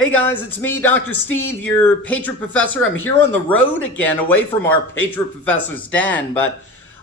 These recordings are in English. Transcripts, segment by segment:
Hey guys, it's me, Dr. Steve, your Patriot Professor. I'm here on the road again, away from our Patriot Professor's den, but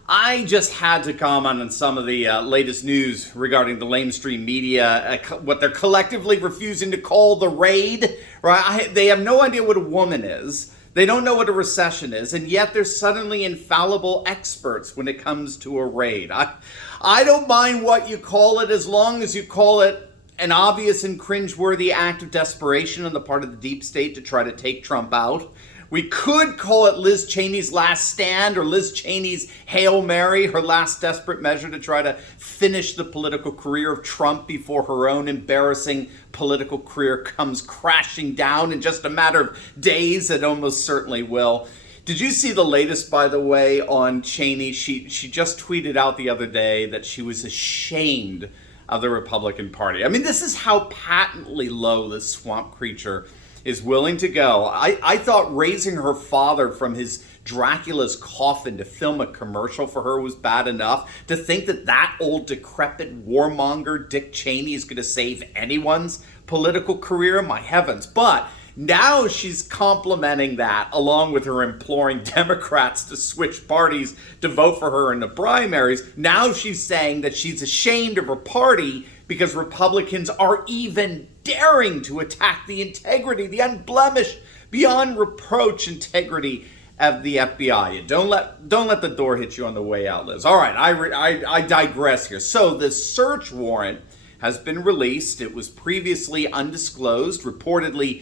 I just had to comment on some of the latest news regarding the lamestream media, what they're collectively refusing to call the raid. Right? They have no idea what a woman is. They don't know what a recession is, and yet they're suddenly infallible experts when it comes to a raid. I don't mind what you call it as long as you call it an obvious and cringeworthy act of desperation on the part of the deep state to try to take Trump out. We could call it Liz Cheney's last stand or Liz Cheney's Hail Mary, her last desperate measure to try to finish the political career of Trump before her own embarrassing political career comes crashing down in just a matter of days. It almost certainly will. Did you see the latest, by the way, on Cheney? She just tweeted out the other day that she was ashamed of the Republican Party. I mean, this is how patently low this swamp creature is willing to go. I thought raising her father from his Dracula's coffin to film a commercial for her was bad enough. To think that that old decrepit warmonger Dick Cheney is going to save anyone's political career, my heavens. But now she's complimenting that, along with her imploring Democrats to switch parties to vote for her in the primaries. Now she's saying that she's ashamed of her party because Republicans are even daring to attack the integrity, the unblemished, beyond reproach integrity of the FBI. Don't let the door hit you on the way out, Liz. All right, I digress here. So the search warrant has been released. It was previously undisclosed, reportedly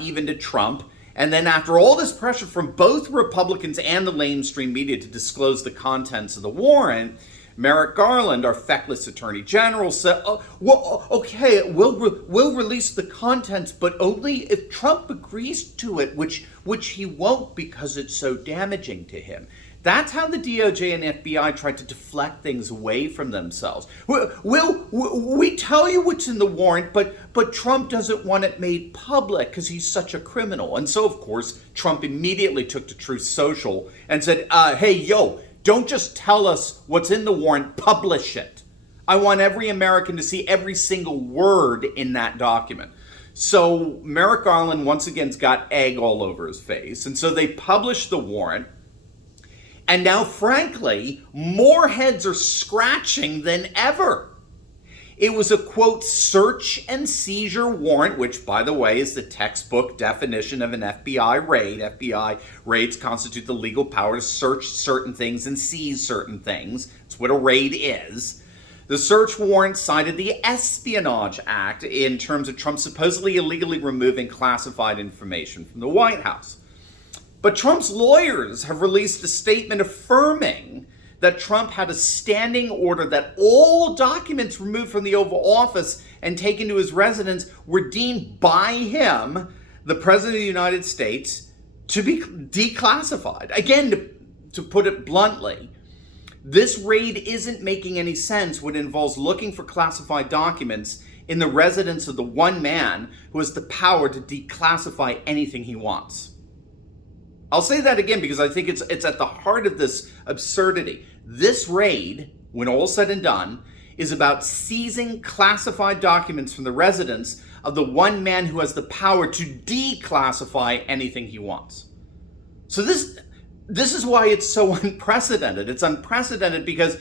even to Trump. And then after all this pressure from both Republicans and the lamestream media to disclose the contents of the warrant, Merrick Garland, our feckless attorney general, said, okay, we'll release the contents, but only if Trump agrees to it, which he won't because it's so damaging to him. That's how the DOJ and FBI tried to deflect things away from themselves. We tell you what's in the warrant, but Trump doesn't want it made public because he's such a criminal. And so, of course, Trump immediately took to Truth Social and said, hey, yo, don't just tell us what's in the warrant, publish it. I want every American to see every single word in that document. So Merrick Garland once again's got egg all over his face. And so they published the warrant. And now, frankly, more heads are scratching than ever. It was a, quote, search and seizure warrant, which, by the way, is the textbook definition of an FBI raid. FBI raids constitute the legal power to search certain things and seize certain things. That's what a raid is. The search warrant cited the Espionage Act in terms of Trump supposedly illegally removing classified information from the White House. But Trump's lawyers have released a statement affirming that Trump had a standing order that all documents removed from the Oval Office and taken to his residence were deemed by him, the President of the United States, to be declassified. Again, to put it bluntly, this raid isn't making any sense when it involves looking for classified documents in the residence of the one man who has the power to declassify anything he wants. I'll say that again because I think it's at the heart of this absurdity. This raid, when all said and done, is about seizing classified documents from the residence of the one man who has the power to declassify anything he wants. So this is why it's so unprecedented. It's unprecedented because,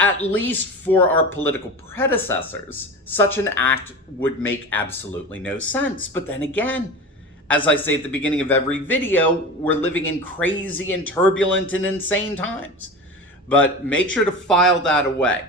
at least for our political predecessors, such an act would make absolutely no sense. But then again, as I say at the beginning of every video, we're living in crazy and turbulent and insane times. But make sure to file that away.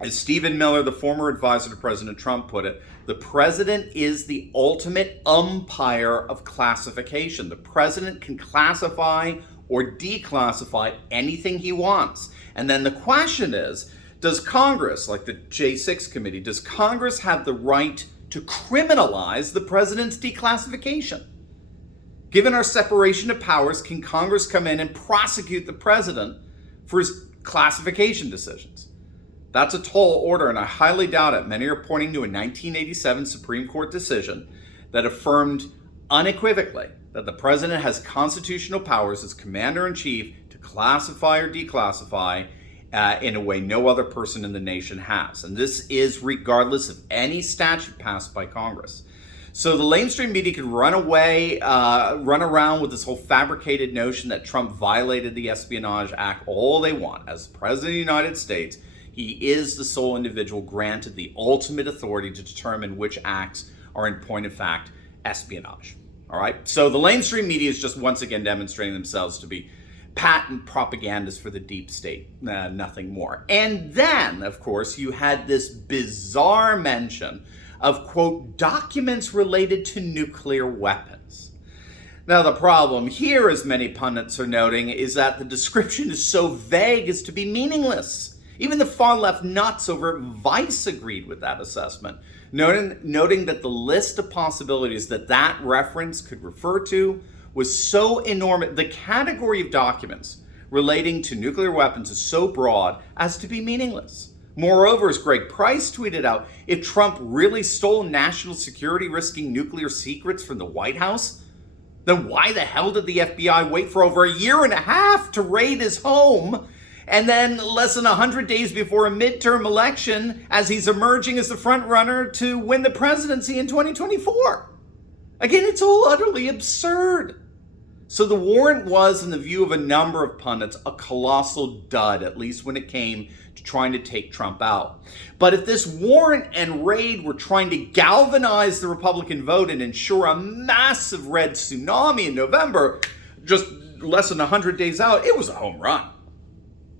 As Stephen Miller, the former advisor to President Trump, put it, the president is the ultimate umpire of classification. The president can classify or declassify anything he wants. And then the question is, does Congress, like the J6 committee, does Congress have the right to criminalize the president's declassification? Given our separation of powers, can Congress come in and prosecute the president for his classification decisions? That's a tall order, and I highly doubt it. Many are pointing to a 1987 Supreme Court decision that affirmed unequivocally that the president has constitutional powers as commander-in-chief to classify or declassify in a way no other person in the nation has. And this is regardless of any statute passed by Congress. So the mainstream media could run around with this whole fabricated notion that Trump violated the Espionage Act all they want. As President of the United States, he is the sole individual granted the ultimate authority to determine which acts are in point of fact espionage. All right? So the mainstream media is just once again demonstrating themselves to be patent propagandists for the deep state, nothing more. And then, of course, you had this bizarre mention of, quote, documents related to nuclear weapons. Now, the problem here, as many pundits are noting, is that the description is so vague as to be meaningless. Even the far-left nuts over at Vice agreed with that assessment, noting that the list of possibilities that reference could refer to was so enormous. The category of documents relating to nuclear weapons is so broad as to be meaningless. Moreover, as Greg Price tweeted out, if Trump really stole national security risking nuclear secrets from the White House, then why the hell did the FBI wait for over a year and a half to raid his home? And then less than 100 days before a midterm election, as he's emerging as the front runner to win the presidency in 2024. Again, it's all utterly absurd. So the warrant was, in the view of a number of pundits, a colossal dud, at least when it came to trying to take Trump out. But if this warrant and raid were trying to galvanize the Republican vote and ensure a massive red tsunami in November, just less than 100 days out, it was a home run.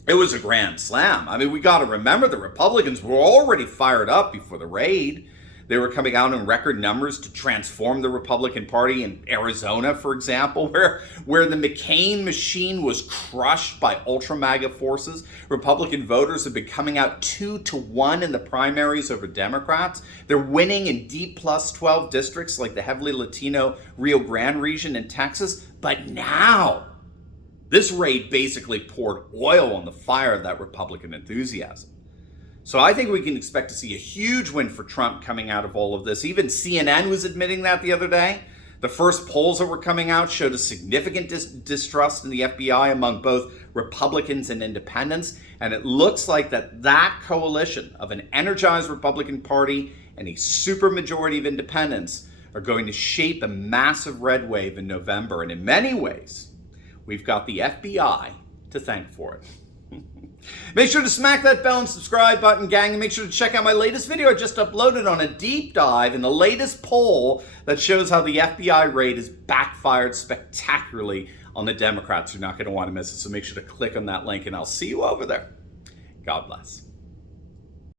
It was a grand slam. I mean, we got to remember the Republicans were already fired up before the raid. They were coming out in record numbers to transform the Republican Party in Arizona, for example, where the McCain machine was crushed by ultra-MAGA forces. Republican voters have been coming out 2-1 in the primaries over Democrats. They're winning in D plus 12 districts like the heavily Latino Rio Grande region in Texas. But now, this raid basically poured oil on the fire of that Republican enthusiasm. So I think we can expect to see a huge win for Trump coming out of all of this. Even CNN was admitting that the other day. The first polls that were coming out showed a significant distrust in the FBI among both Republicans and independents. And it looks like that coalition of an energized Republican Party and a supermajority of independents are going to shape a massive red wave in November. And in many ways, we've got the FBI to thank for it. Make sure to smack that bell and subscribe button, gang, and make sure to check out my latest video I just uploaded on a deep dive in the latest poll that shows how the FBI raid has backfired spectacularly on the Democrats. You're not going to want to miss it, so make sure to click on that link, and I'll see you over there. God bless.